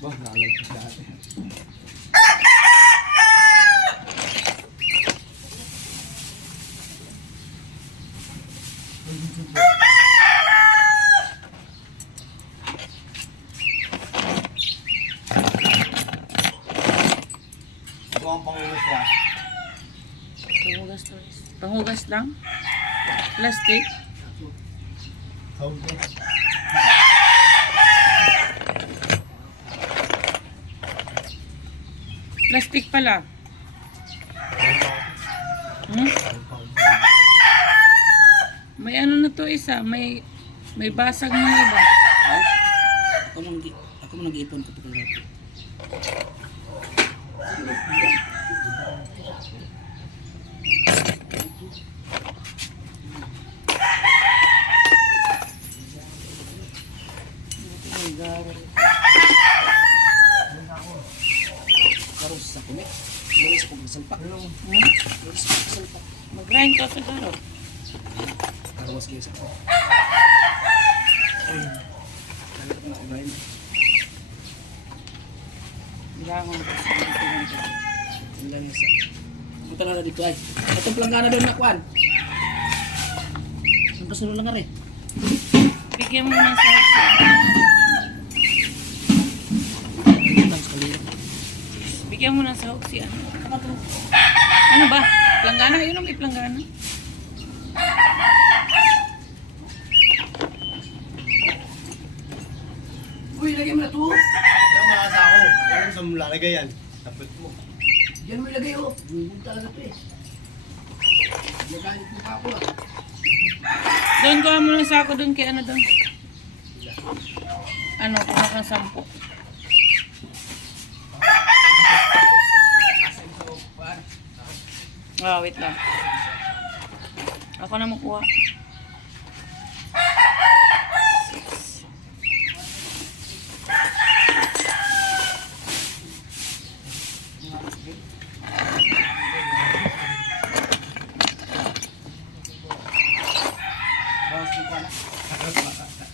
Bah, nalagpas dati. Ito ang pangulos niya. Panghugas to. Panghugas lang? Plastic? Sawag niya. Plastic pala. Hmm? May ano na to isa, may basag na iba. Ako mo nag-iipon ko pag natin. Karos sa kunik. Lumis ko magsalpak. Lumis ko magsalpak. Mag-grind ka sa garo. Karawas kayo sa ko. Kalap na kumain. Bilangon ko sa dito. Ang langis. Punta na dito ay. Itong planggana doon na kuan. Ang kasunod lang nga rin. Bigyan mo ng sauce. Bigyan mo ng sauce siya. Ano ba? Planggana? Yun ang may planggana. Uy, lagay mo na to. Yung mga sako. Yan sa lalagay yan. Tapos mo. Diyan mo ilagay oh. Bubog talaga to eh. Nagalit mo pa ako ah. Doon ko mo ng sako doon kay ano doon. Ano, kuha kang 10. Wait lang. Ako na makuha. 6. Bawas ko pa na.